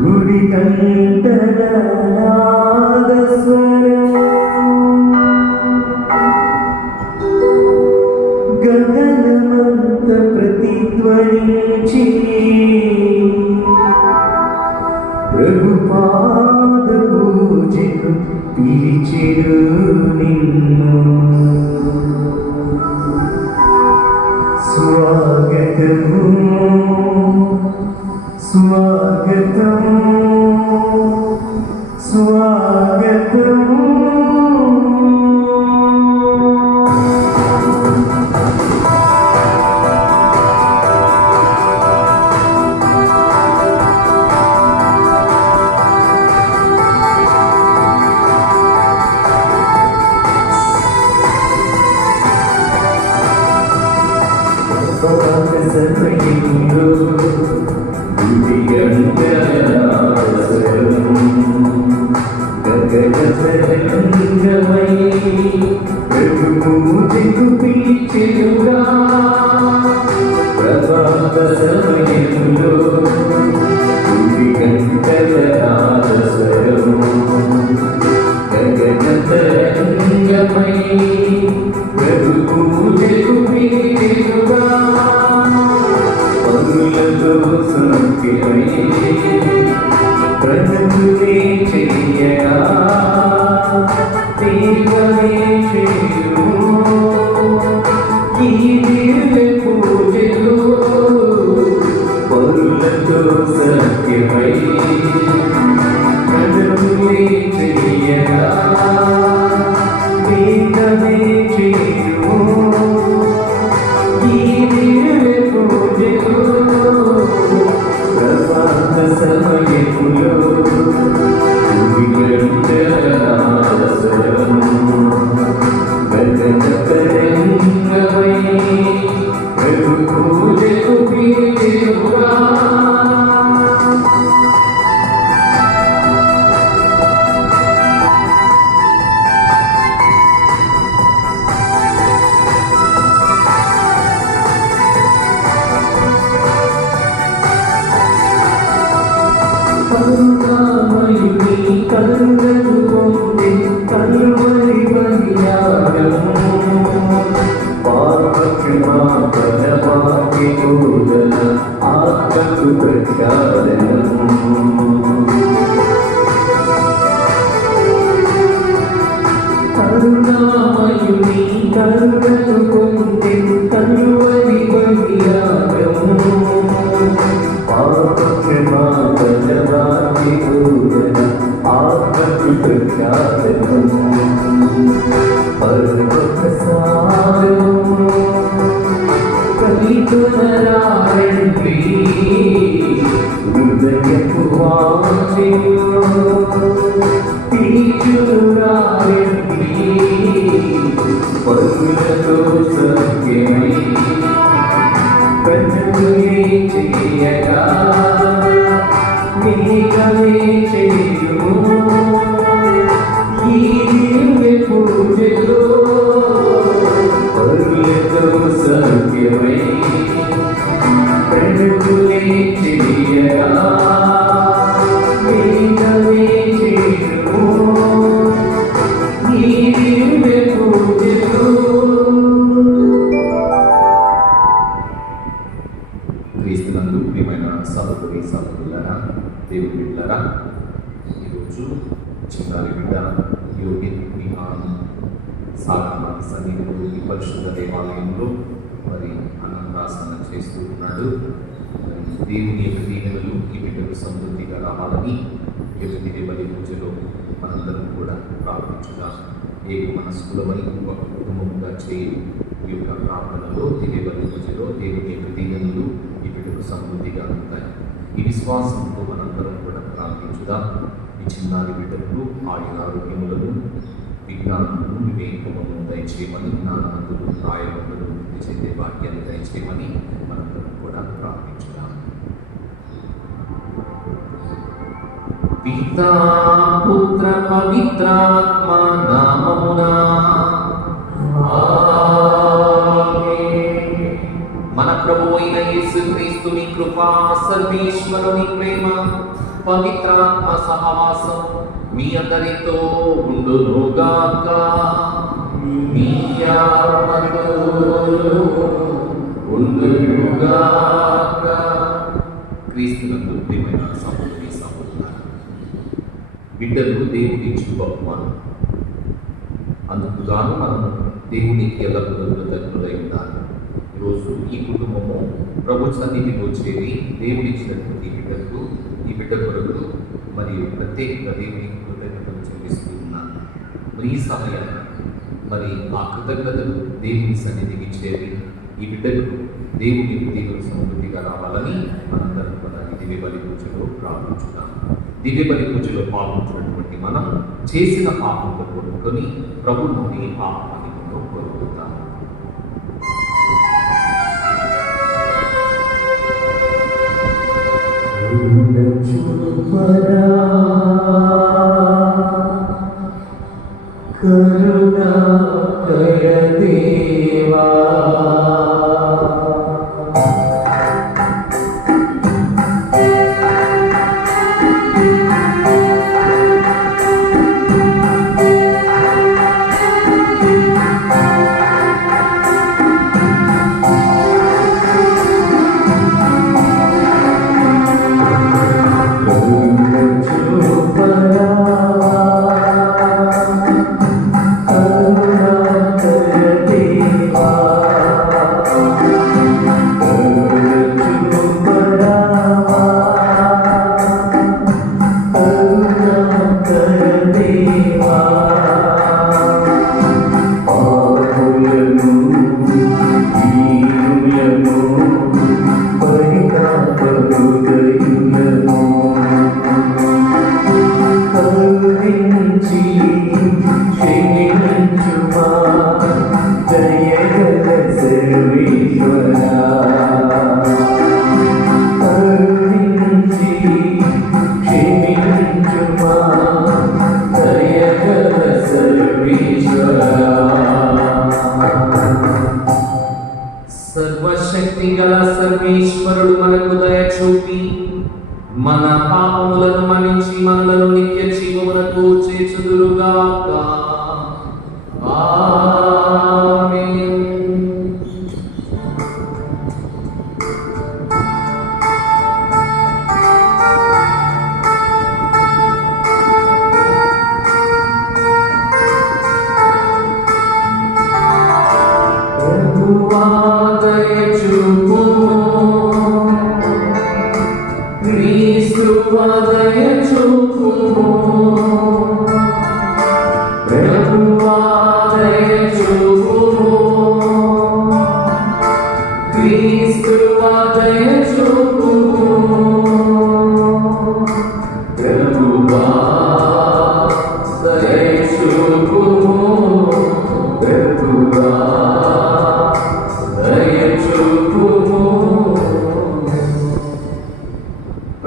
గుడి గంటల నాదస్వరం గగనమంత ప్రతిధ్వనించి ప్రభుపాద పూజకు పిలిచెను నిన్ను. స్వాగతము స్వాగతము స్వాగతము. సమయంలో గుడి గంటల నాదస్వరం గగనతరంగమై ప్రభువుకు పిలిచెనుగా. ప్రభాత సమయంలో గుడి గంటల నాదస్వరం గగనతరంగమై ప్రభువుకు పిలిచెనుగా. ప్రణతులే చెయ్యగా దేవనే చేయు ఈ దివ్య పూజలు పరులతో సత్యమై. ప్రణతులే చెయ్యగా దేవనే చేయు ఈ దివ్య పూజలు సమయములో గగనతరంగమై ప్రభువుకు పిలిచెనుగా. కరుణామయుని కరుణను పొంది కరువరి బలియాగము పాపక్షమాపణ వాక్యబోధన ఆత్మకు ప్రఖ్యాదనము. కరుణామయుని కరుణను పొంది కరువరి బలియాగము పాపక్షమాపణ వాక్యబోధన ఆత్మకు ప్రఖ్యాదనము. పరమప్రసాదము కలితునరారండి హృదయపు వాంఛను తీర్చునురారండి. పరులతో సత్యమై ప్రణతులే చెయ్యగా నీకవే చేయు ఈ దివ్య పూజలో పరులతో సత్యమై. ప్రణతులే చెయ్యగా నీకవే చేయు ఈ దివ్య పూజలో. క్రీస్తునందు ప్రియమైన సహోదరి సహోదరులారా, దేవుని బిడ్డలారా, ఈరోజు చిన్నారి బిడ్డ యోగిత్ విహాన్ సాగరనాథ సన్నిధిలో ఈ పరిశుద్ధ దేవాలయంలో మరి అన్నప్రాసన చేస్తూ ఉన్నాడు. దేవుని యొక్క దీవెనలు ఈ బిడ్డకు సమృద్ధిగా రావాలని యోగితి బలి పూజలో మనందరం కూడా ప్రార్థించుదాం. ఏక మనస్కులమై ఒక కుటుంబంగా చేయి ఈ యొక్క ప్రార్థనలో దివ్య బలి పూజలో దేవుని యొక్క దీవెనలు ఈ బిడ్డకు సమృద్ధిగా ఉంటాయి. ఈ విశ్వాసంతో మనందరం కూడా ప్రార్థించుదాం. ఈ చిన్నారి బిడ్డలకు ఆయురారోగ్యములను విజ్ఞానమును వివేకమును దయచేయమని, జ్ఞానవంతులు రాయవంతులు వృద్ధి చెందే వాక్యాన్ని దయచేయమని మనందరం కూడా ప్రార్థించుదాం. పితా పుత్ర పవిత్రాత్మ నామమునా ఆమేన్. మన ప్రభు అయిన యేసుక్రీస్తుని కృపా, సర్వేశ్వరుని ప్రేమ, పవిత్రాత్మ సహవాసం మీ అందరితో ఉండునుగాక. మీ ఆత్మతోను ఉండునుగాక. క్రీస్తునందు ప్రియమైన సహోదరి సహోదరులారా, బిడ్డలు దేవుడిచ్చు బహుమానం. అందుకు గాను మనం దేవునికి ఎల్లప్పుడూ కృతజ్ఞులై ఉండాలి. ఈరోజు ఈ కుటుంబము ప్రభు సన్నిధికి వచ్చేది దేవుడిచ్చినటువంటి బిడ్డలకు, ఈ బిడ్డ కొరకు మరియు ప్రత్యేకంగా దేవునికి కృతజ్ఞతలు చెల్లిస్తూ ఉన్నాను. మరి ఈ సమయాన్ని మరి ఆ కృతజ్ఞతలు దేవుని సన్నిధికి చేరి ఈ బిడ్డకు దేవుని సమృద్ధిగా రావాలని మనందరం కూడా ఈ దివ్య బలి పూజలో ప్రార్థించున్నాం. దివ్య బలి పూజలో పాల్గొంటున్నటువంటి మనం చేసిన పాపంలో కొనుక్కొని ప్రభు నుండి పాపాన్ని కోరుకుంటాం. కరుణాకర దేవా సర్వశక్తి గల సర్వేశ్వరుడు మనకు దయ చూపి మన పాపములను మన్నించి మనలను నిత్య జీవమునకు చేర్చుదురుగాక. ఆమేన్.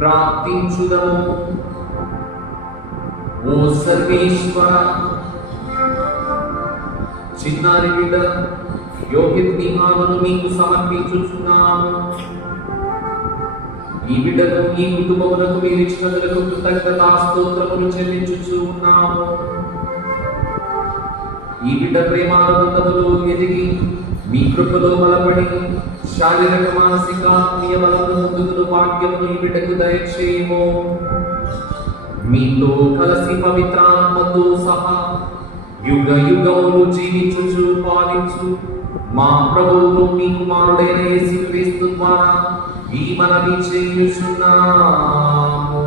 ప్రార్థించుదము. ఓ సర్వేశ్వర, చిన్నారి బిడ్డ యోగిత్ నిహాలను మీకు సమర్పించుచున్నాము. ఈ బిడ్డను ఈ కుటుంబములకు మీరు ఇచ్చినందులకు కృతజ్ఞతా స్తోత్రములు చెల్లించుచు ఉన్నాము. ఈ బిడ్డ ప్రేమానందములు ఎదిగి మీ కృపలో బలపడి శారీరక మానసిక ఆత్మీయ బలమును ముందుకు భాగ్యమును ఈ బిడ్డకు దయచేయము. మీతో కలిసి పవిత్రాత్మతో సహా యుగ యుగములు జీవించుచు పాలించు మా ప్రభువును మీ కుమారుడైన యేసుక్రీస్తు ద్వారా ఈ మనవి చేయుచున్నాము.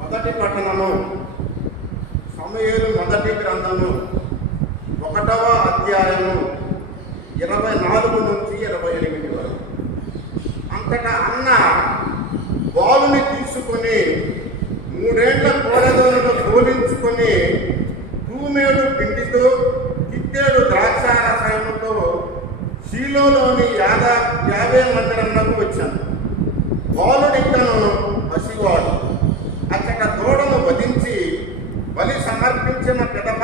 మొదటి పట్టణము సమూయేలు మొదటి గ్రంథము 1వ అధ్యాయము 24 నుంచి 28 వరకు. అంతటా అన్న బాలుని బాలుడిక్కను పసివాడు అచ్చట దూడను వధించి బలి సమర్పించిన పిదప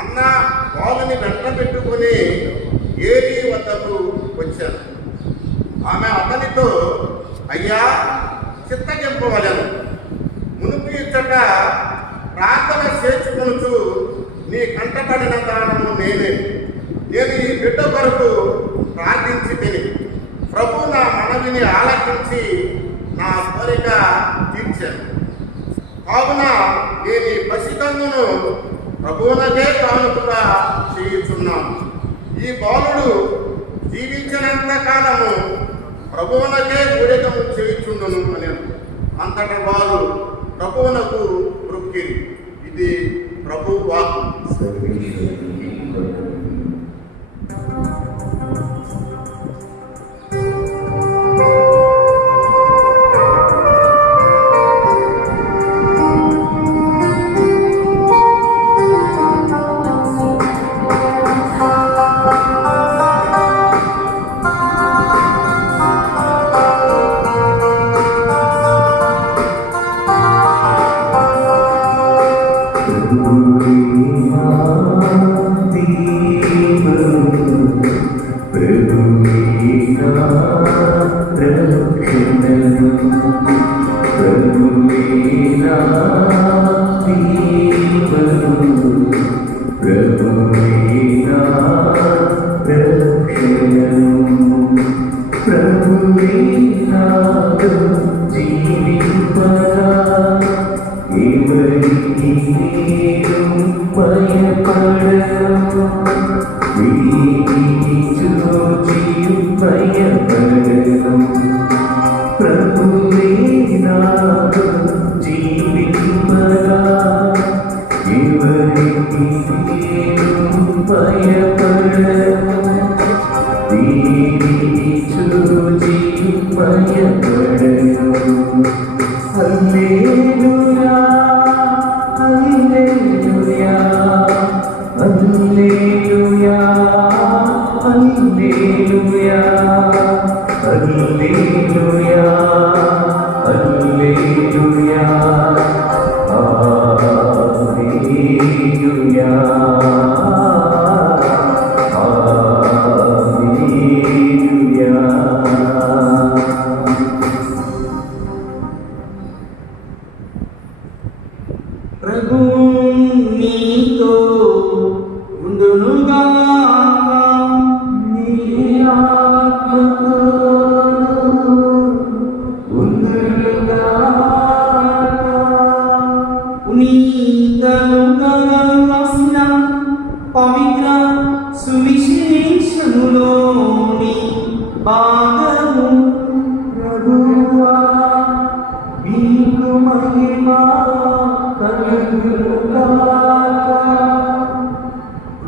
అన్న బాలుని వెంట పెట్టుకుని ఏలీ వద్దకు వచ్చాను. ఆమె అతనితో, అయ్యా, చిత్తగింపవలెను. మునుపు ఇచ్చట ప్రార్థన చేర్చుకొనుచు నీ కంటపడిన దానము నేనే. నేను ఈ బిడ్డ కొరకు ప్రార్థించి తిని ప్రభు నా మనవిని ఆలకించి నా కోరిక తీర్చాను. కావున నేను ఈ పసికందును ప్రభువునకే కానుకగా చేయుచున్నాను. ఈ బాలుడు జీవించినంత కాలము ప్రభువునకే ఊడికము చేయుచుండును అని. అంతటా వారు ప్రభువునకు మృక్కిరి. ఇది ప్రభు వాక్కు.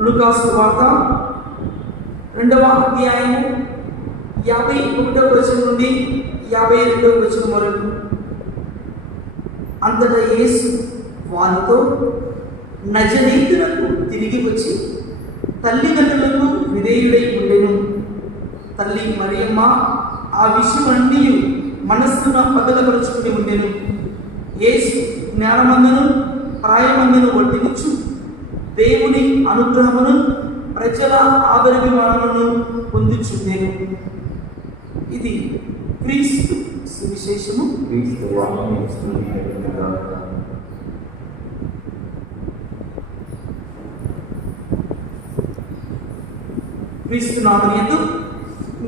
లూకాసు వార్త 2వ అధ్యాయం 51వ వచనం నుండి 52వ వచనం వరకు. అంతటా యేసు వారితో, నజరేతునకు తిరిగి వచ్చి తల్లిదండ్రులకు విధేయుడై ఉండెను. తల్లి మరియమ్మ ఆ విషయమన్నీ మనస్సున పగలపరుచుకుని ఉండెను. యేసు జ్ఞానమందును ప్రాయమందును వర్ధిల్లుచు దేవుని అనుగ్రహమును ప్రజల ఆదరాభిమానములను పొందుచుండెను. ఇది క్రీస్తు సువిశేషము. క్రీస్తు నామమునందు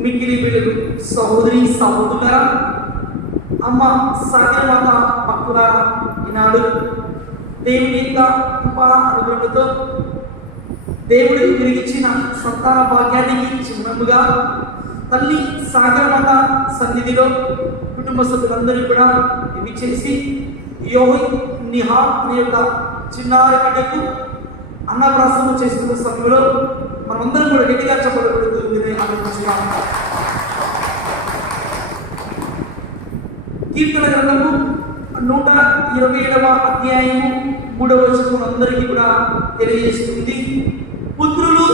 మిక్కిలి ప్రియులు సహోదరి సహోదరులారా, అమ్మ సాధ్యమాత భక్తులారా, ఈనాడు దేవుని యొక్క కృపా అనుగ్రహంతో దేవుడు తిరిగిచ్చిన సంతాన భాగ్యానికి చిహ్నముగా తల్లి సాగరమాత సన్నిధిలో కుటుంబ సభ్యులందరూ కూడా ఇవి చేసి యోహి నిహా అనే యొక్క చిన్నారి బిడ్డకు అన్నప్రాసనం చేస్తున్న సమయంలో మనందరం కూడా గట్టిగా చెప్పబడుతూ ఆలోచించున్నాం. కీర్తన గ్రంథము 127వ అధ్యాయము 3వ వచనం అందరికీ కూడా తెలియజేస్తుంది. పుత్రులు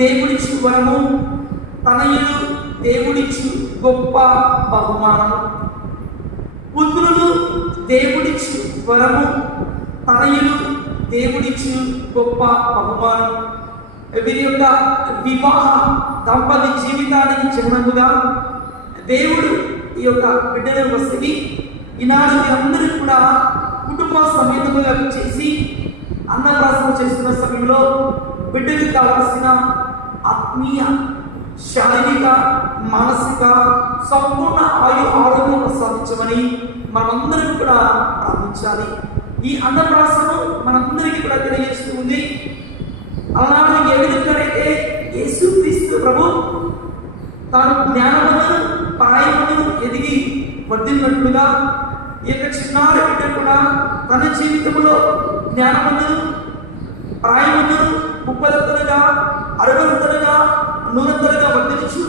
దేవుడిచ్చు వరము, తనయులు దేవుడిచ్చు గొప్ప బహుమానము. పుత్రులు దేవుడిచ్చు వరము, తనయులు దేవుడిచ్చు గొప్ప బహుమానం. వీరి యొక్క వివాహ దంపతి జీవితానికి చిహ్నముగా దేవుడు ఈ యొక్క బిడ్డను వసగి ఈనాడు అందరూ కూడా కుటుంబ సమేతముగా చేసి అన్నప్రాసన చేస్తున్న సమయంలో బిడ్డకి కావలసిన ఆత్మీయ, శారీరక, మానసిక సంపూర్ణ ఆరోగ్యం ప్రసాదించమని మనందరం కూడా ప్రార్థించాలి. ఈ అన్నప్రాసన మనందరికీ కూడా తెలియజేస్తూ ఉంది. అలాగే ఏ విధంగా అయితే యేసుక్రీస్తు ప్రభు తాను జ్ఞానవంతుడు, ప్రాయమును ఎదిగి వర్ధిల్లినట్లుగా ఈ యొక్క చిన్నారి బిడ్డ కూడా తన జీవితంలో జ్ఞానవంతుడు, ప్రాయమును ముప్పదంతలుగా, అరవదంతలుగా, నూరంతలుగా వర్ధించు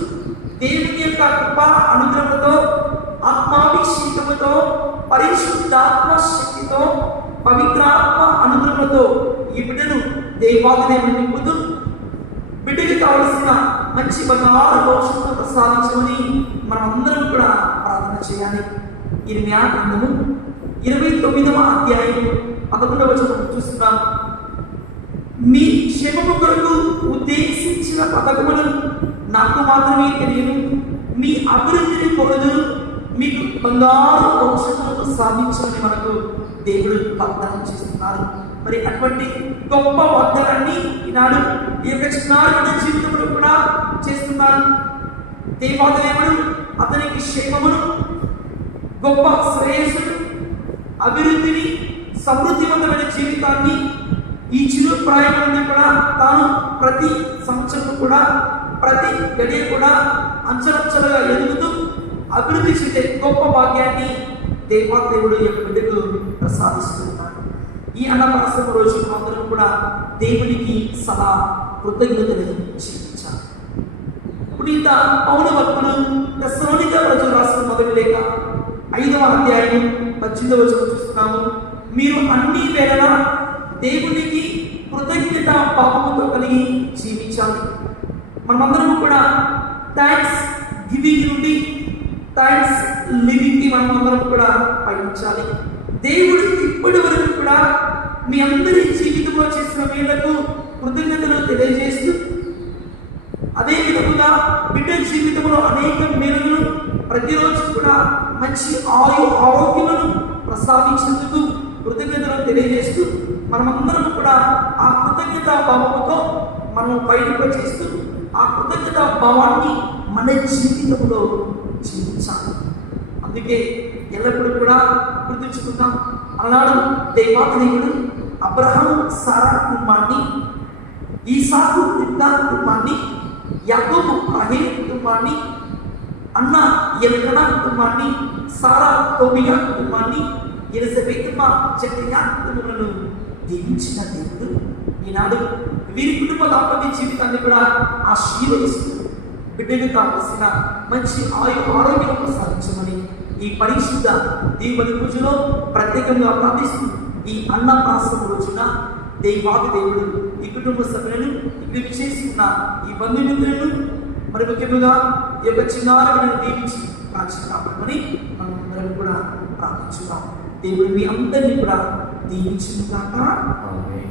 దేవుని యొక్క కృప అనుగ్రహంతో, ఆత్మాభిషేకముతో, పరిశుద్ధాత్మ శక్తితో, పవిత్రాత్మ అనుగ్రహంతో ఈ బిడ్డను దేవాలయం నింపుతూ బిడ్డకి కావలసిన మంచి బంగారు భవిష్యత్తు ప్రసాదించమని మనం అందరం కూడా ప్రార్థన చేయాలి. ఇర్మియా గ్రంథము 29వ అధ్యాయం 11వ వచనం చూస్తున్నాం. మీ క్షేమము కొరకు ఉద్దేశించిన పథకములు నాకు మాత్రమే తెలియను, మీ అభివృద్ధిని పొగదును, మీకు బంగారు భవిష్యత్తును ప్రసాదించమని మనకు దేవుడు వాగ్దానం చేస్తున్నారు. మరి అటువంటి గొప్ప వాగ్దానాన్ని ఈనాడు ఈ యొక్క చిన్నారి జీవితంలో కూడా చేస్తున్నారు. దేవాదేవుడు అతనికి క్షేమమును, గొప్ప శ్రేయస్సును, అభివృద్ధిని, సమృద్ధివంతమైన జీవితాన్ని ఈ చిరు ప్రాయంలో కూడా తాను ప్రతి సంవత్సరం కూడా ప్రతి గడియ కూడా అంచలంచలుగా ఎదుగుతూ అభివృద్ధి చెందే గొప్ప భాగ్యాన్ని దేవాదేవుడు యొక్క బిడ్డకు ప్రసాదిస్తున్నాడు. ఈ అన్నప్రాసన రోజు అందరం కూడా దేవునికి సదా కృతజ్ఞతలు చెల్లించాలి. ఇప్పుడు ఇంత పౌలు భక్తుడు తెస్సలోనిక ప్రజలు రాసిన మొదటి లేఖ 5వ అధ్యాయం 18వ వచనం చూస్తున్నాము. మీరు అన్ని వేళలా దేవునికి కృతజ్ఞత భావముతో కలిగి జీవించాలి. మనమందరం కూడా థ్యాంక్స్ గివింగ్ నుండి థ్యాంక్స్ లివింగ్కి మనమందరం కూడా పయనించాలి. దేవుడు ఇప్పటి వరకు కూడా మీ అందరి జీవితంలో చేసిన మేలకు కృతజ్ఞతలు తెలియజేస్తూ, అదే విధముగా బిడ్డ జీవితంలో అనేక మేలులను ప్రతిరోజు కూడా మంచి ఆరోగ్యములను ప్రసాదించేందుకు కృతజ్ఞతలు తెలియజేస్తూ మనమందరం కూడా ఆ కృతజ్ఞతా భావముతో మనం బయటకు చేస్తూ ఆ కృతజ్ఞతా భావాన్ని మన జీవితంలో జీవించాలి. అందుకే ఎల్లప్పుడూ కూడా గుర్తుంచుకుందాం. అన్నాడు దేవాదేవుడు అబ్రహాము సారా కుటుంబాన్ని, ఈసాకు ఇబ్రా కుటుంబాన్ని, యాకోబు రాహేలు కుటుంబాన్ని, అన్న ఎల్కనా కుటుంబాన్ని, సారా తోబియా కుటుంబాన్ని, ఎలిజబెతమ్మ జకర్యా కుటుంబాలను దీవించిన దేవుడు ఈనాడు వీరి కుటుంబ దాంపత్య జీవితాన్ని కూడా ఆశీర్వదిస్తూ బిడ్డకు కావలసిన మంచి ఆరోగ్యం ప్రసాదించమని ఈ పరిశుద్ధ దీవెన పూజలో ప్రత్యేకంగా ప్రార్థిస్తూ ఈ అన్నప్రాసన రోజున దేవుడు ఈ కుటుంబ సభ్యులను ఇక్కడ చేసుకున్న ఈ బంధుమిత్రులను మరి ముఖ్యంగా ఈ యొక్క చిన్నారులను దీవించి కాచి కాపాడమని మనం అందరం కూడా ప్రార్థించున్నాం. దేవుడు మీ అందరినీ కూడా దీవించిన కాక ఆమేన్.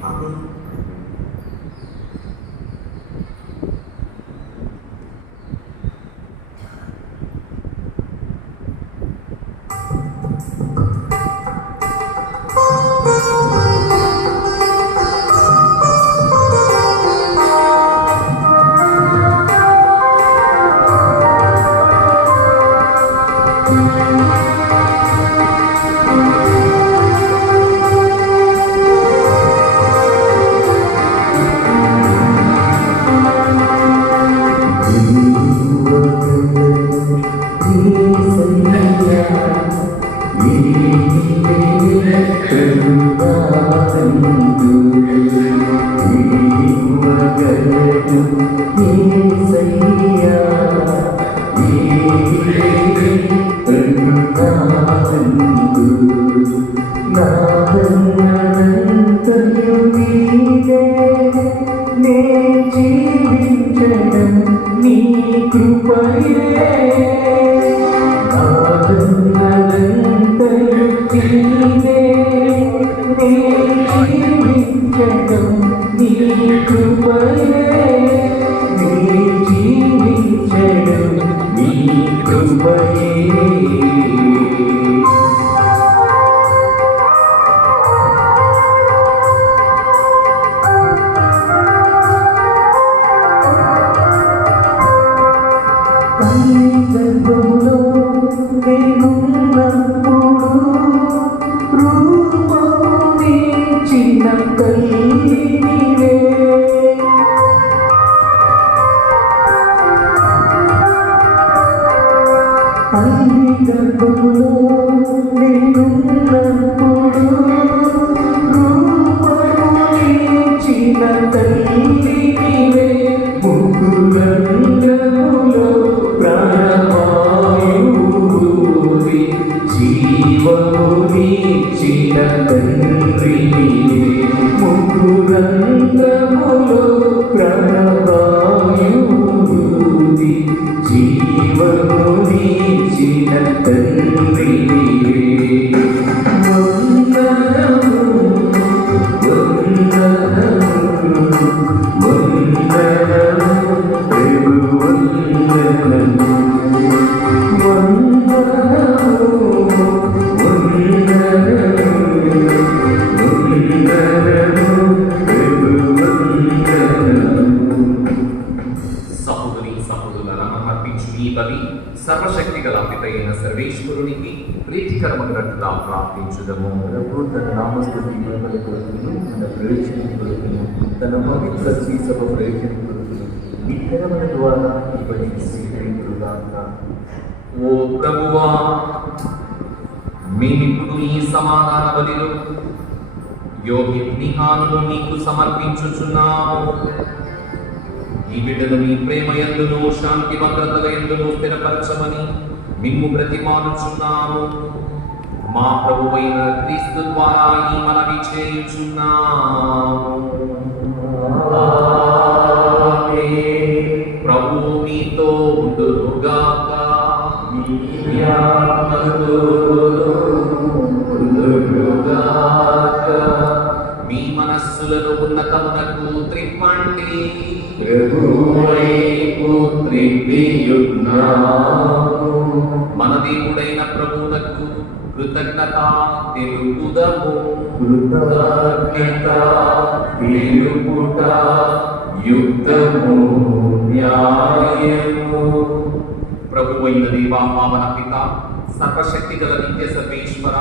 నీ కృపయే ప్రీతికరమైనట్లుగా ప్రార్థించుదము. ప్రభు తన నామస్తుతి మహిమల కొరకును మన ప్రయోజనం కొరకును తన పవిత్ర శ్రీసభ ప్రయోజనం కొరకును ఈ తెరవల ద్వారా ఇప్పటికి స్వీకరించుగాక. ఓ ప్రభువా, మేమిప్పుడు ఈ సమాధాన బలిలో యోగిజ్ఞానులు నీకు సమర్పించుచున్నాము. ఈ బిడ్డను మీ ప్రేమ యందును శాంతి భద్రతల యందును స్థిరపరచమని మిమ్ము బ్రతిమాలుచున్నాము. మా ప్రభువైన క్రీస్తు ద్వారా ఈ మనవి చేయుచున్నాము. ప్రభువు మీతో ఉండునుగాక. మీ మనస్సులను ఉన్నతమునకు త్రిప్పండి. మన దేవుడైన ప్రభువునకు కృతజ్ఞత తెలుపుదము. యుక్తము న్యాయము. ప్రభువైన దేవా, పావన పిత, సర్వశక్తి గల నిత్య సర్వేశ్వర,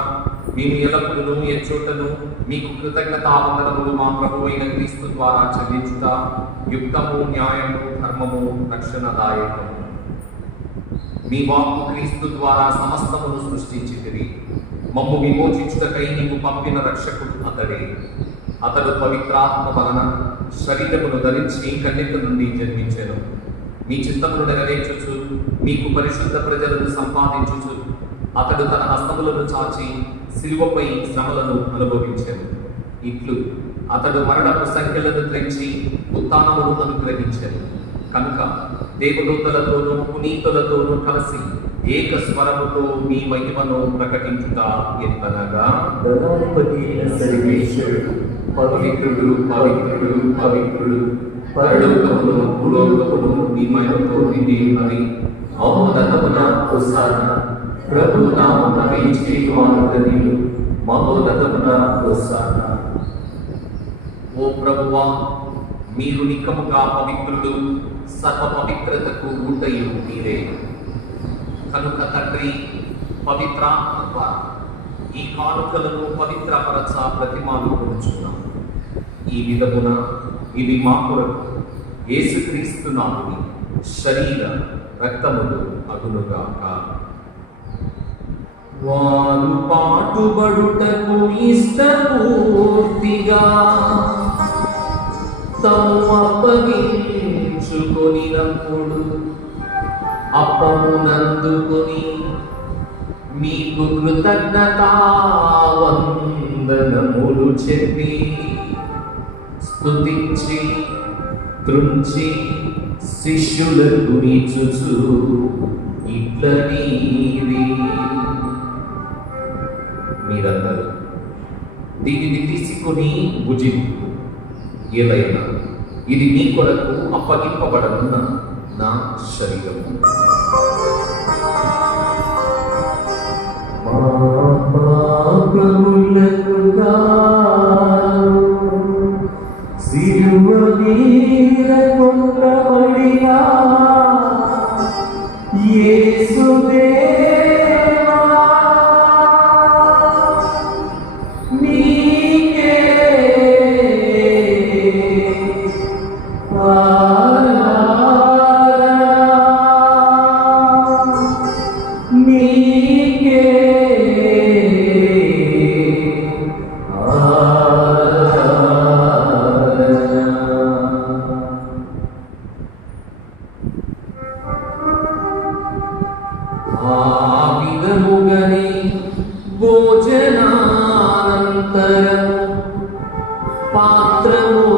మేము ఎల్లప్పుడూ ఎచ్చోటను మీకు కృతజ్ఞతావందనములు మా ప్రభువైన క్రీస్తు ద్వారా చెల్లించుట యుక్తము, న్యాయము, ధర్మము, రక్షణదాయకము. మీ వాక్కు క్రీస్తు ద్వారా సమస్తమును సృష్టించితిరి. మమ్ము విమోచించుటకై నీవు పంపిన రక్షకుడు అతడే. అతడు పవిత్రాత్మ వలన శరీరమును ధరించి కన్యక నుండి జన్మించెను. మీ చిత్తమును నెరవేర్చుచు మీకు పరిశుద్ధ ప్రజలను సంపాదించుచు అతడు తన హస్తములను చాచి శిలువపై శ్రమలను అనుభవించెను. ఇట్లు అతడు మరణపు సంఖ్యలను త్రెంచి ఉత్థానమును అనుగ్రహించెను. కనుక దేవదూతలతోనూ పునీతులతోనూ కలిసి ఏక స్వరముతో మీ మహిమను ప్రకటించుట ఎత్తనగా, దళాధిపతి అయిన సర్వేశ్వరుడు పవిత్రుడు పవిత్రుడు పవిత్రుడు, పరలోకమును భూలోకమును మీ మహిమతో నిండి ఉన్నది. మహోన్నతమున హోసానా, ప్రభు నామమున వేంచేయువాడు ధన్యులు. మహోన్నతమున హోసానా. ఓ ప్రభువా, మీరు నిక్కముగా పవిత్రుడు, సర్వ పవిత్రతకు ఊటయు మీరే. కనుక తండ్రి, పవిత్రాత్మ ద్వారా ఈ కానుకలను పవిత్రపరచ ప్రతిమాలు కొనుచున్నాం. ఈ విధమున ఇవి మా కొరకు యేసుక్రీస్తు నామముని శరీర రక్తములు అగునుగాక. వారు పాటుబడుటకు ఇష్టపూర్తిగా తము అప్పగించుకొనినప్పుడు అప్పమునందుకొని మీకు కృతజ్ఞతావందనములు చెప్పి స్తుతించి త్రుంచి శిష్యులకు ఇచ్చుచు ఇట్లనీది, మీరందరూ దీనిని తీసుకొని భుజించు. ఏదైనా ఇది మీ కొరకు అప్పగింపబడనున్న నా శరీరము. సిలువ మీద కొట్టబడిన యేసుదేవా, నీకే భోజనానంతరము పాత్రమునందుకొని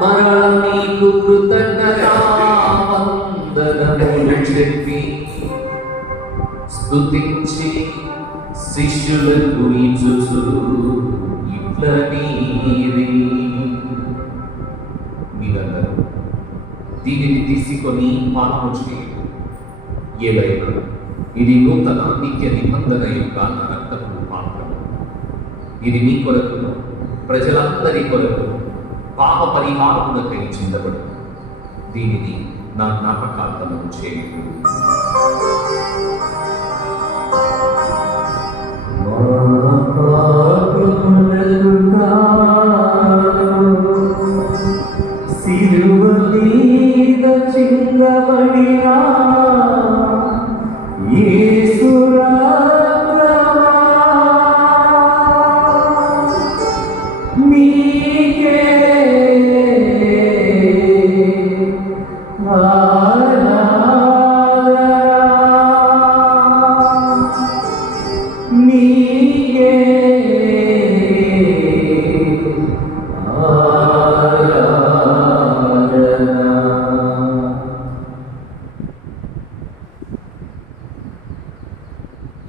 మరల మీకు కృతజ్ఞతావందనములు చెప్పి స్తుతించి శిష్యులకు ఇచ్చుచు ఇట్లనీది, మీరందరూ దీనిని తీసుకొని పానము చేయండి. ఏదైనా ఇది నూతన నిత్య నిబంధన యొక్క నా రక్తపు పాత్రము. ఇది మీ కొరకు ప్రజలందరి కొరకు పాప పరిహారమునకై చిందబడు. దీనిని నా జ్ఞాపకార్థము చేయండి.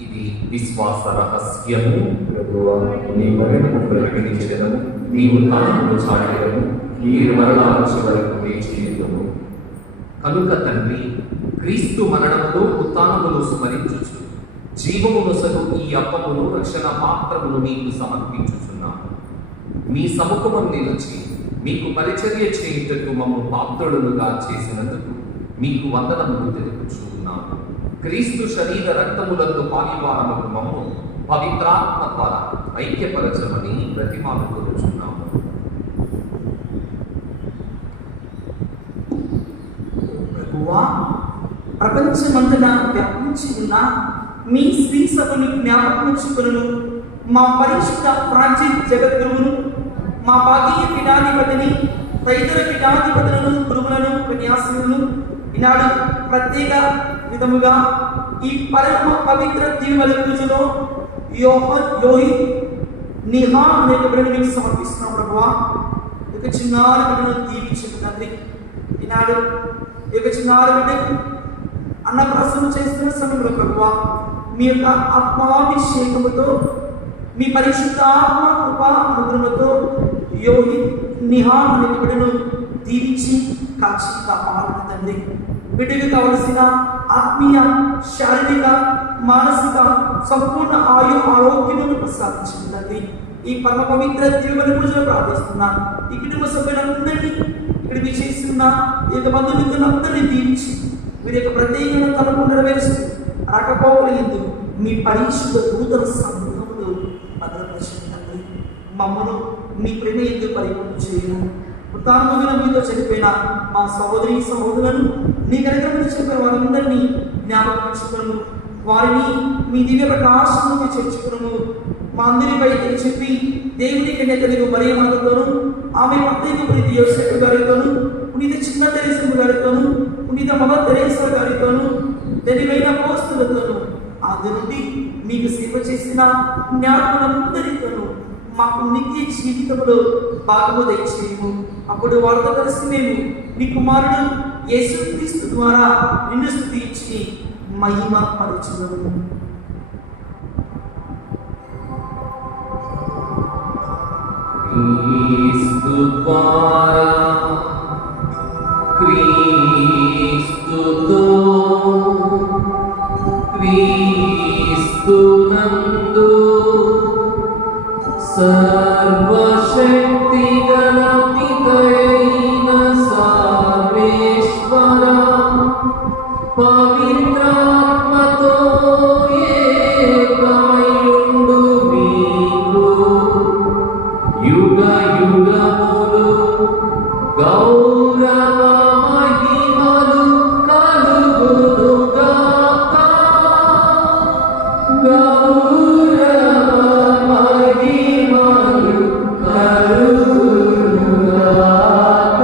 ఇది విశ్వాస రహస్యము. ప్రభువా, నీ మరణము ప్రకటించెదను, నీవు తాను చాటెదను, మీరు మరలా వచ్చే వరకు వేచి ఉండుము. కనుక తండ్రి, క్రీస్తు మరణమును ఉత్థానమును స్మరించుచు జీవము నొసగు ఈ అప్పమును రక్షణ పాత్రమును మీకు సమర్పించుచున్నాము. మీ సముఖము నిలిచి మీకు పరిచర్య చేయుటకు మమ్ము పాత్రులుగా చేసినందుకు మీకు వందనములు తెలుపుచున్నాము. క్రీస్తు శరీర రక్తములందు పాలివారముకు మమ్ము పవిత్రాత్మ ద్వారా ఐక్యపరచమని ప్రతిమానుకొనుచున్నాము. ప్రభువా, ప్రపంచమంతటా వ్యాపించి ఉన్న మీ శ్రీ సభను జ్ఞాపకముంచుకొనును. మా పరిశుద్ధ ఫ్రాన్సిస్ జగద్గురువును, మా భాగీయ పీఠాధిపతిని, తదితర పీఠాధిపతులను, గురువులను, ఉపన్యాసులను ఈనాడు ప్రత్యేక విధముగా ఈ పరమ పవిత్ర తిరుమల పూజలో యోహిత్ నిహా అనే బిడ్డను మీకు సమర్పిస్తున్నాం. ప్రభువా, ఒక చిన్నారి బిడ్డను దీవించిన తండ్రి, ఈనాడు ఈ యొక్క చిన్నారి బిడ్డకు అన్నప్రాసన చేస్తున్న సమయంలో ప్రభువా, మీ యొక్క ఆత్మాభిషేకముతో, మీ పరిశుద్ధాత్మ కృపా అనుగ్రహంతో యోహిత్ నిహా అనే బిడ్డను దీవించి కాచి కాపాడండి తండ్రి. బిడ్డకు కావలసిన ఆత్మీయ, శారీరక, మానసిక సంపూర్ణ ఆరోగ్యమును ప్రసాదించండి తండ్రి. ఈ పరమ పవిత్ర తిరుమల పూజలు ప్రార్థిస్తున్నా ఈ కుటుంబ సభ్యులందరినీ, ఇక్కడ విచేస్తున్న ఈ యొక్క బంధుమిత్రులందరినీ దీవించి మీరు యొక్క ప్రత్యేకమైన తలపు నెరవేరుస్తూ రాకపోకలేదు మీ పరిశుద్ధ దూతల సమూహంలో భద్రపరచండి తండ్రి. మమ్మను మీ ప్రేమ ఎందుకు పరిపూర్ణ చేయను. ఉత్తానముగా మీతో చనిపోయిన మా సహోదరి సహోదరులను, నీ కనుక మీద చెప్పిన వారందరినీ జ్ఞాపకం, వారిని మీ దివ్య ప్రకాశంలో చేర్చుకును. మా అందరిపై చెప్పి దేవుని కన్యకలకు మరియ మాతతోను, ఆమె ప్రత్యేక ప్రీతి యోసేపు గారితోను, పునీత చిన్న తెరేసమ్మ గారితోను, పునీత మదర్ తెరేసా గారితోను, తెలివైన అపోస్తలులతోను, ఆది నుండి మీకు సేవ చేసిన జ్ఞాపకులందరితోను మాకు నిత్య జీవితంలో భాగము దయచేయము. అప్పుడు వారితో కలిసి మేము నీ కుమారుడు యేసుక్రీస్తు ద్వారా నిన్ను స్తుతించి మహిమ పరచుదము. క్రీస్తు ద్వారా, క్రీస్తుతో, క్రీస్తునందు సర్వశక్తి గల పితైన సర్వేశ్వర పవిత్రాత్మతో ఏకమయుండు మీకు యుగ యుగములు గౌరవ మహిమలు కలుగునుగాక. గౌరవ మహిమలు కలుగునుగాక.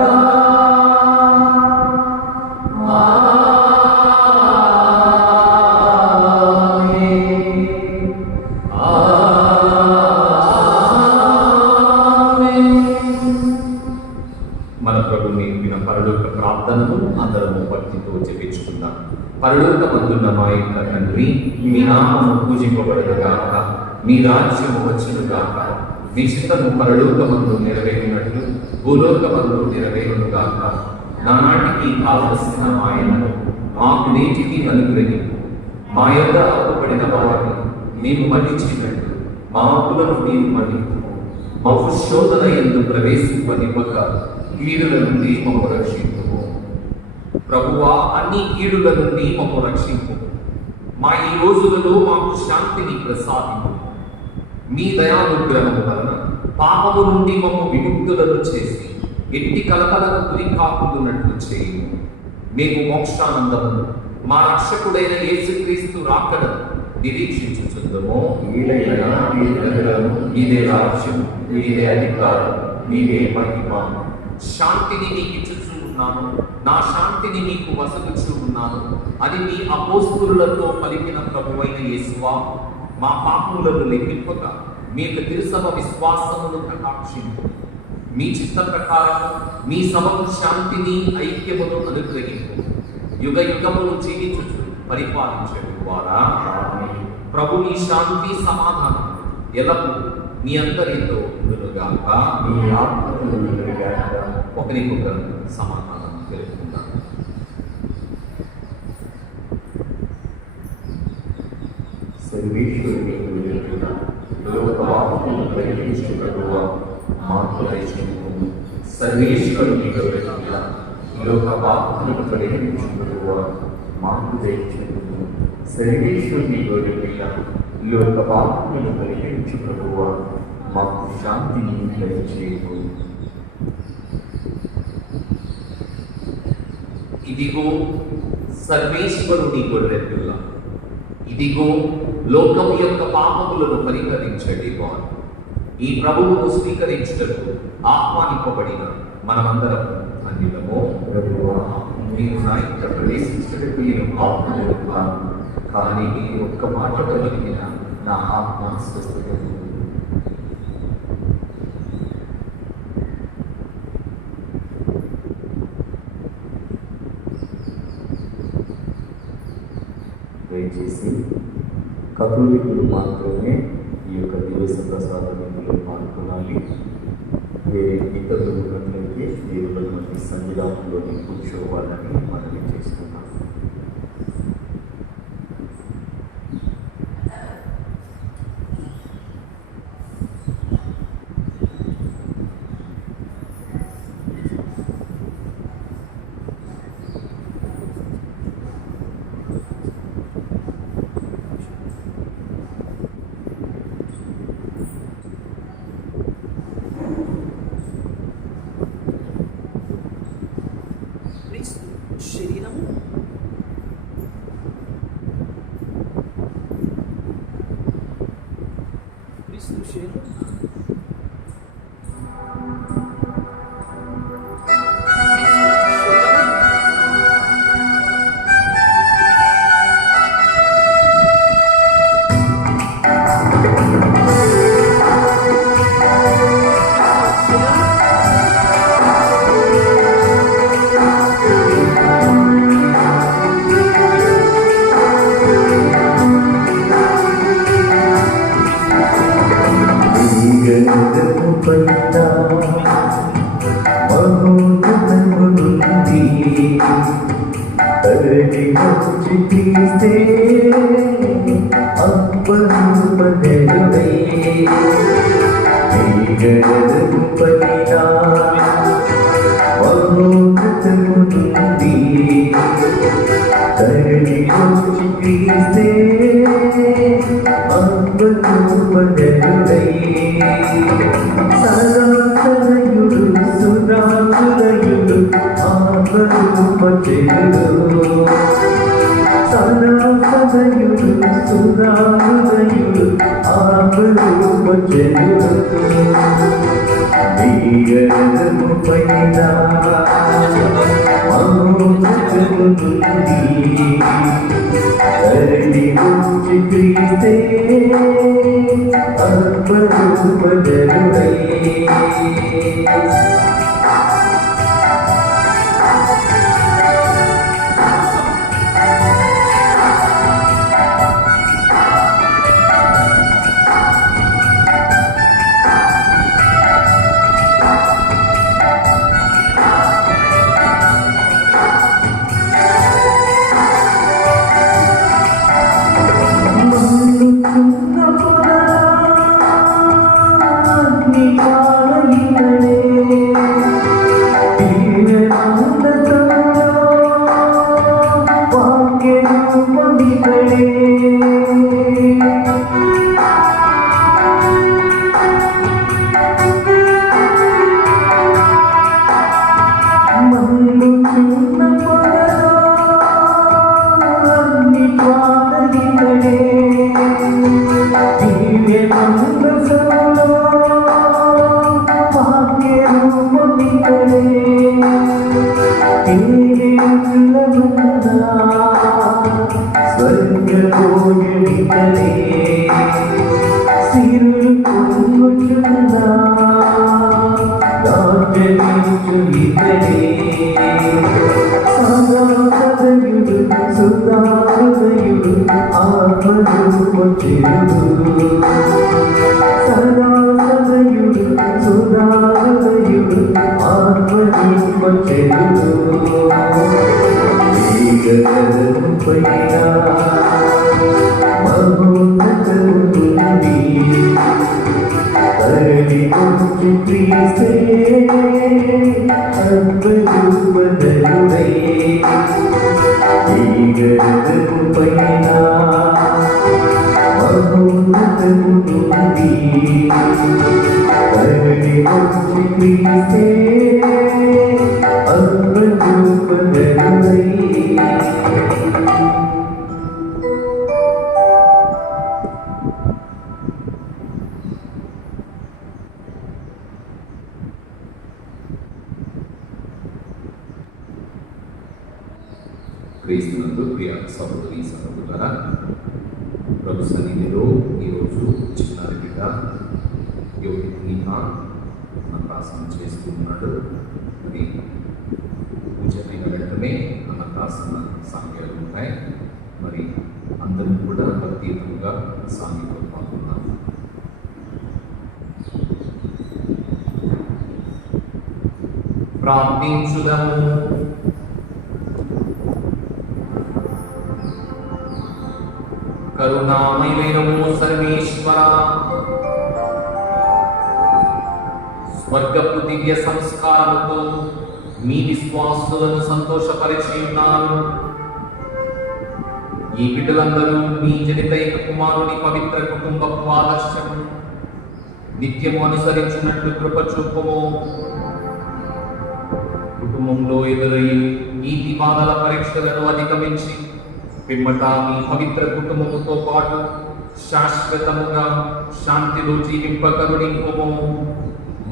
మన ప్రభు నేర్పిన పరలోక ప్రార్థనను అందరము భక్తితో జపించుకుందాం. పరలోకమందున్న మా యొక్క తండ్రి, మీ నామము పూజింపబడుగాక, మీ రాజ్యము వచ్చునుగాక, మీ చిత్తము పరలోకమందు నెరవేరినట్లు భూలోకమందు నెరవేరునుగాక. నానాటికి కావలసిన ఆయనను మాకు నేటికి అనుగ్రహింపు. మా యొక్క అప్పుపడిన వారిని మేము మన్నించినట్టు మా అప్పులను మేము మన్నింపు. మా శోధన యందు ప్రవేశింపనివ్వక కీడుల నుండి మమ్ము రక్షింపు. ప్రభువా, అన్ని కీడుల నుండి మమ్ము రక్షింపు. మా ఈ రోజులలో మాకు శాంతిని ప్రసాదింపు. మీ దయానుగ్రహము వలన పాపము నుండి మమ్ము విముక్తులను చేసి ఎట్టి కలకలకు గురి కాకుండానట్లు చేయము. మేము మోక్షానందమును మా రక్షకుడైన యేసుక్రీస్తు రాకడను నిరీక్షించుచుందుము. ఏలైనా నీ దగ్గరను ఇదే రాజ్యం, ఇదే అధికారం, నీవే మహిమ. శాంతిని నీకు ఇచ్చుచూ ఉన్నాను, నా శాంతిని నీకు వసగుచూ ఉన్నాను అని నీ అపోస్తలులతో పలికిన ప్రభువైన యేసువా, మా పాపములను లెక్కింపక మీకు తిరుసభ విశ్వాసమును కటాక్షింపు. మీ చిత్త ప్రకారం మీ సభకు శాంతిని ఐక్యమును అనుగ్రహింపు. యుగ యుగములు జీవించుచు పరిపాలించడం ద్వారా ప్రభు నీ శాంతి సమాధానం ఎల్లప్పుడూ మీ అందరితో ఉండునుగాక. నీ ఆత్మను నిలగాక. ఒకరికొకరు సమాధానం తెలుపుకుందాం. సర్వేశ్వరుని గురించిన లోకవాహమును పరిహరించుటకువ మాకు దయచేయుము. సర్వేశ్వరుని గురించిన లోకవాహమును పరిహరించుటకువ మాకు దయచేయుము. సర్వేశ్వరుని గురించిన లోకవాహమును పరిహరించుటకువ మాకు శాంతిని దయచేయుము. ఇదిగో సర్వేశ్వరుని గొర్రెపిల్ల, ఇదిగో లోకము యొక్క పాపములను పరిహరించే వారు. ఈ ప్రభువును స్వీకరించుటకు ఆహ్వానింపబడిన మనమందరం ధన్యులము. ప్రభువా, మీరు నా యొక్క ప్రవేశించుటకు నేను ఆత్మను కాను, కానీ మీరు ఒక్క మాట కలిగిన నా ఆత్మ స్వస్థత. దయచేసి కథోలికులు మాత్రమే ఈ యొక్క దివస ప్రసాదం ఇందులో పాల్గొనాలి. వేరే ఇతరులు ఉన్నట్లయితే దేవుల మధ్య సన్నిధానంలోని కూర్చోవాలని మనవి చేస్తున్నాం. శరీరము క్రీస్తు శరీరం నీ వచ్చేను సదా సమయుడు సుధామయుడు ఆత్మనింపచెను పైన మహోన్నతుని తరలి వచ్చి క్రీస్తే అద్భుతమధురై ఈ గర్భము పైన మహోన్నతుని తరలి వచ్చి క్రీస్తే అద్భుతమధురై క్రీస్తునందు ప్రియ సహోదరి సహోదరులారా, ప్రభు సన్నిధిలో ఈరోజు చిన్నారి బిడ్డ యోగినిహా అన్నప్రాసన చేస్తున్నాడు. మరి పూజ అయిన వెంటనే అన్నప్రాసన సాంగ్యాలు ఉంటాయి. మరి అందరూ కూడా భక్తియుతంగా సాంగ్యంలో పాల్గొన్నారు. ప్రార్థించుదము. కరుణామయుడైన సర్వేశ్వర, స్వర్గపు దివ్య సంస్కారముతో మీ విశ్వాసులను సంతోషపరిచి ఉన్నారు. ఈ బిడ్డలందరూ మీ జనితైక కుమారుని పవిత్ర కుటుంబపు ఆదర్శం నిత్యము అనుసరించినట్లు కృప చూపము. కుటుంబంలో ఎదురయ్యే నీతి బాధల పరీక్షలను అధిగమించి పిమ్మట మీ పవిత్ర కుటుంబముతో పాటు శాశ్వతముగా శాంతిలో జీవింపకరుణింపుము.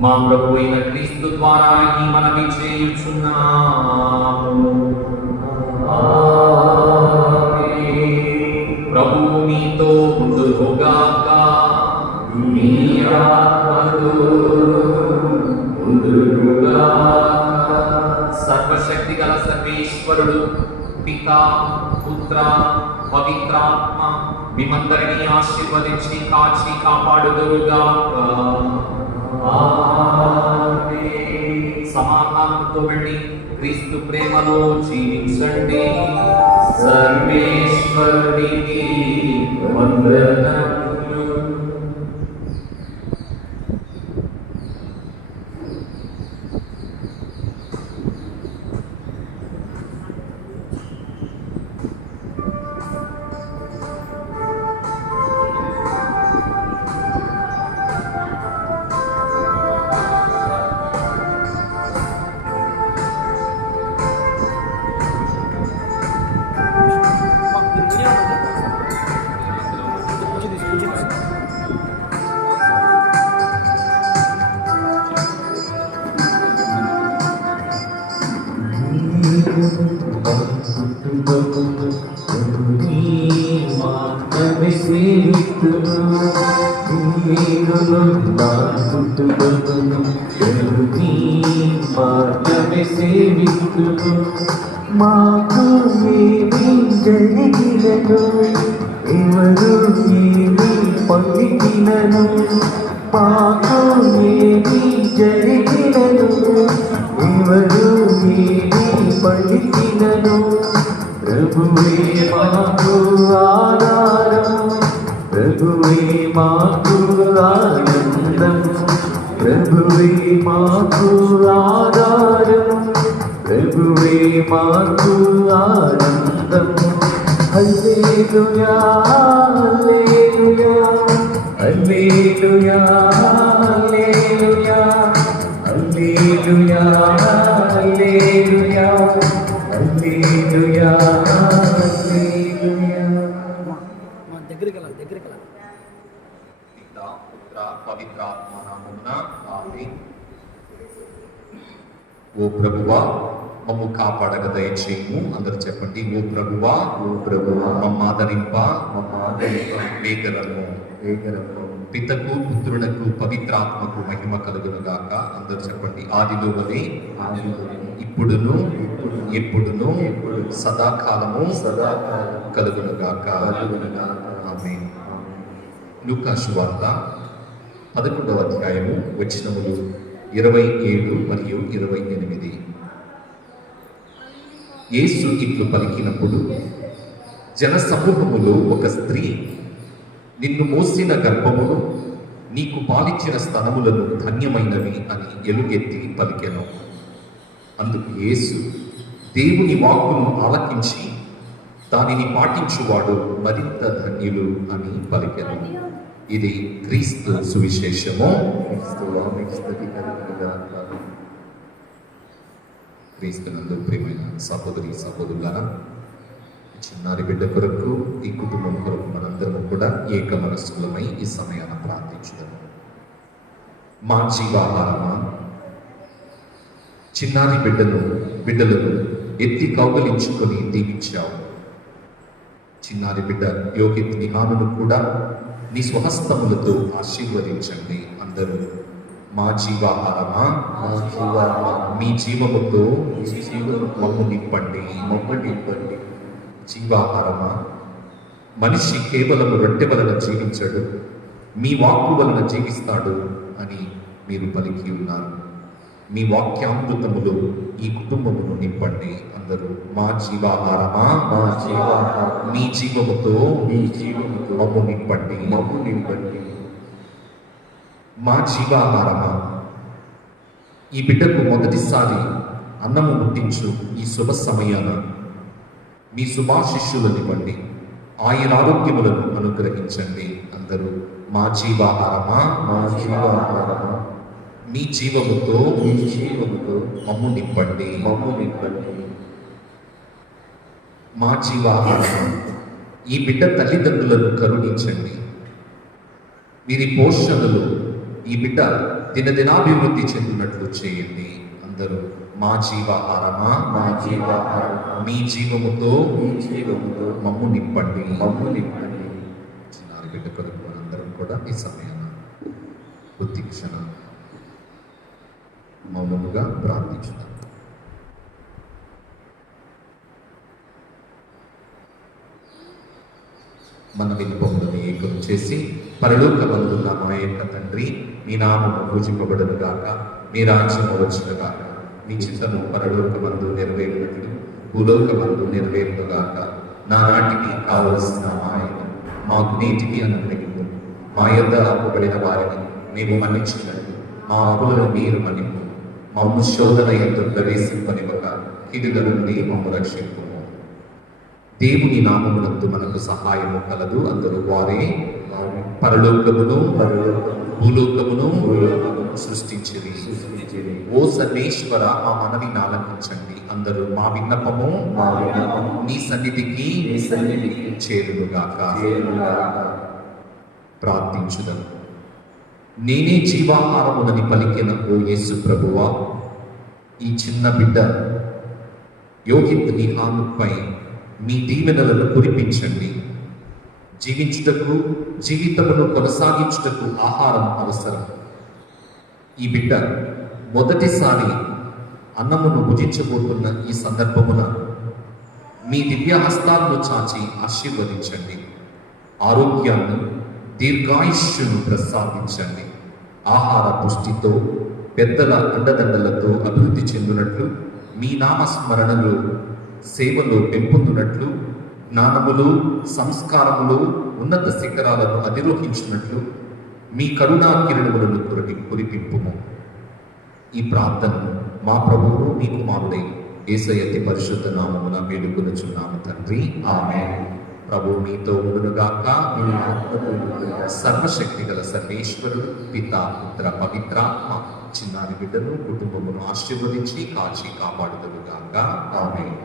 మా ప్రభు అయిన క్రీస్తు ద్వారా ఈ మనవి చేయుచున్నాము. ప్రభు మీతో ఉండుగాక. మీ ఆత్మతో ఉండుగాక. సర్వశక్తి గల సర్వేశ్వరుడు పితా పుత్ర పవిత్రాత్మ మిమ్మందరినీ ఆశీర్వదించి కాచి కాపాడుదురుగాక. సమాధానంతో వెళ్ళి క్రీస్తు ప్రేమలో జీవించండి. సర్వేశ్వరునికి వందనములు. మాకు ఏమి జరిగినను ఎవరు ఏమి పలికినను మాకు ఏమి జరిగినను ఎవరు ఏమి పలికినను ప్రభువే మాకు ఆధారం ప్రభువే మాకు ఆనందం ప్రభువే మాకు ఆధారం ప్రభువే మాకు ఆనందం. హల్లెలూయా హల్లెలూయా హల్లెలూయా హల్లెలూయా హల్లెలూయా హల్లెలూయా హల్లెలూయా హల్లెలూయా. దగ్గరికి వెళ్ళాలి. పితా పుత్ర పవిత్రాత్మ నామమున ఆమేన్. ఓ ప్రభువా మమ్ము కాపాడగ దయచేయము. అందరూ చెప్పండి. ఓ ప్రభువా మమ్మ ఆదరింప వేగరము. పితకు పుత్రులకు పవిత్రాత్మకు మహిమ కలుగునుగాక. అందరూ చెప్పండి. ఆదిలో వలె ఇప్పుడును ఎప్పుడును సదాకాలము కలుగునుగాక. ఆమేన్. లూకా సువార్త 11వ అధ్యాయము వచనములు 27 మరియు 28. యేసు ఇట్లు పలికినప్పుడు జన సమూహములో ఒక స్త్రీ, నిన్ను మోసిన గర్భమును నీకు పాలిచ్చిన స్తనములను ధన్యమైనవి అని ఎలుగెత్తి పలికెను. అందుకు యేసు, దేవుని వాక్కును ఆలకించి దానిని పాటించువాడు మరింత ధన్యులు అని పలికెను. ఇది క్రీస్తు సువిశేషము. క్రీస్తునందు ప్రియమైన సహోదరి సహోదరులారా, చిన్నారి బిడ్డ కొరకు, ఈ కుటుంబం కొరకు మనందరము కూడా ఏక మనస్సులమై ఈ సమయాన్ని ప్రార్థించుదాము. మా జీవాహారమా, చిన్నారి బిడ్డలను ఎత్తి కౌగలించుకొని దీవించావు. చిన్నారి బిడ్డ యోగిత్ నిహానును కూడా నీ స్వహస్తములతో ఆశీర్వదించండి. అందరూ మా జీవాహారమా, మీ జీవముతో మమ్ము నింపండి. జీవాహారమా, మనిషి కేవలము రొట్టె వలన జీవించడు, మీ వాక్కు వలన జీవిస్తాడు అని మీరు పలికి ఉన్నారు. మీ వాక్యామృతములో ఈ కుటుంబమును నింపండి. అందరూ మా జీవాహారమా, మీ జీవముతో మమ్ము నింపండి. మా జీవాహారమా, ఈ బిడ్డకు మొదటిసారి అన్నము ముట్టించు ఈ శుభ సమయాన మీ శుభాశిష్యులనివ్వండి, ఆయురారోగ్యములను అనుగ్రహించండి. అందరూ మా జీవాహారమా, మీ జీవముతో మమ్ము నింపండి. మా జీవాహారమా, ఈ బిడ్డ తల్లిదండ్రులను కరుణించండి. వీరి పోషణలో ఈ బిడ్డ దినదినాభివృద్ధి చెందినట్లు చేయండి. అందరూ మా జీవాహారమా, మీ జీవముతో మమ్ము నింపండి. చిన్నారి బిడ్డ కొరకు మనందరం కూడా ఈ సమయాన్ని కొద్ది క్షణం మౌనముగా ప్రార్థించుదాం. మన విన్నపములను ఏకం చేసి, పరలోకమందున్న మా యొక్క తండ్రి, మీ నామము పూజింపబడును గాక, మీ రాజ్యము వచ్చును గాక, మీ చిత్తము పరలోకమందు నెరవేరినట్లు భూలోకమందు నెరవేరును గాక. నానాటికి కావలసిన మాకు నేటికి అనుగ్రహించు. మా యొద్ద అప్పుబడిన వారిని మేము మన్నించినట్లు మా అప్పులను మీరు మన్నింపు. మమ్ము శోధన యందు ప్రవేశింపనివ్వక కీడుల నుండి మమ్ము రక్షింపు. దేవుని నామమునందు మనకు సహాయము కలదు. అందరూ వారే పరలోకమును భూలోకమును సృష్టించిరి. ఓ సర్వేశ్వర, మా మనవి ఆలకించండి. అందరూ మా విన్నపము నీ సన్నిధికి చేరునుగాక. ప్రార్థించుదాం. నేనే జీవాహారమునని పలికిన ఓ యేసు ప్రభువా, ఈ చిన్న బిడ్డ యోగిత్ నిహానుపై మీ దీవెనలను కురిపించండి. జీవించుటకు, జీవితమును కొనసాగించుటకు ఆహారం అవసరం. ఈ బిడ్డ మొదటిసారి అన్నమును భుజించబోతున్న ఈ సందర్భమున మీ దివ్య హస్తాలను చాచి ఆశీర్వదించండి. ఆరోగ్యాన్ని, దీర్ఘాయుష్యును ప్రసాదించండి. ఆహార పుష్టితో, పెద్దల అండదండలతో అభివృద్ధి చెందినట్లు, మీ నామస్మరణలో సేవలో పెంపొందినట్లు, జ్ఞానములు, సంస్కారములు ఉన్నత శిఖరాలను అధిరోహించినట్లు మీ కరుణా కిరణములను కురిపింపుము. ఈ ప్రార్థనను మా ప్రభువు మీ కుమారుడై యేసయ్య అతి పరిశుద్ధ నామమున వేడుకొనుచున్నాము తండ్రి. ఆమేన్. ప్రభు మీతో ఉండునుగాక. సర్వశక్తి గల సర్వేశ్వరుడు పిత, పుత్ర, పవిత్రాత్మ చిన్నారి బిడ్డను, కుటుంబమును ఆశీర్వదించి కాచి కాపాడుదురుగాక. ఆమేన్.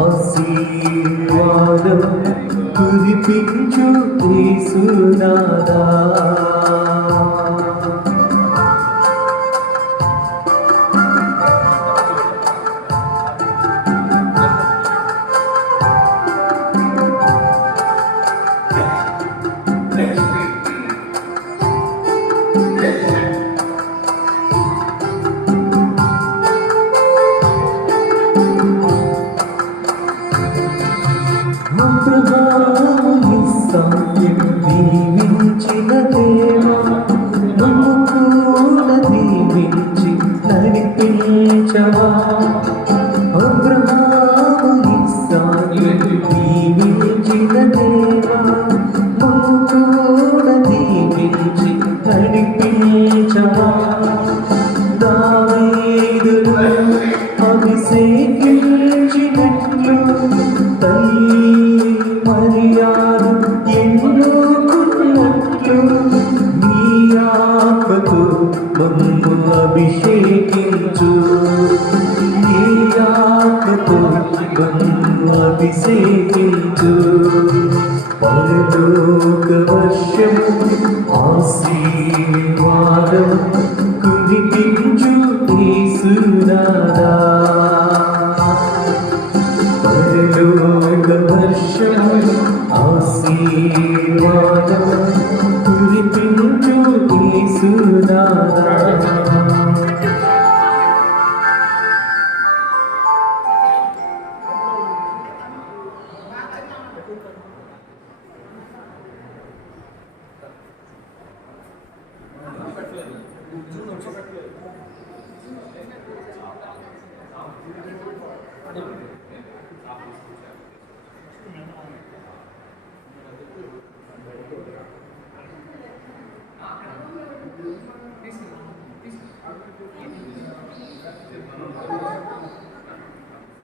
ఆశీర్వాదం కురిపించు యేసునాథా. అబ్రహాము ఇస్సాకును దీవించిన దేవా, నువ్వు కూడా దీవించి నడిపించవా. అబ్రహాము ఇస్సాకును దీవించిన దేవా, నువ్వు కూడా దీవించి నడిపించవా. దావీదును అభిషేకించినట్లు తల్లి మరియాను ఎన్నుకున్నట్లు నీ ఆత్మతో మమ్ము అభిషేకించు. నీ ఆత్మతో మమ్ము అభిషేకించు. పరలోక వర్షము ఆశీర్వాదం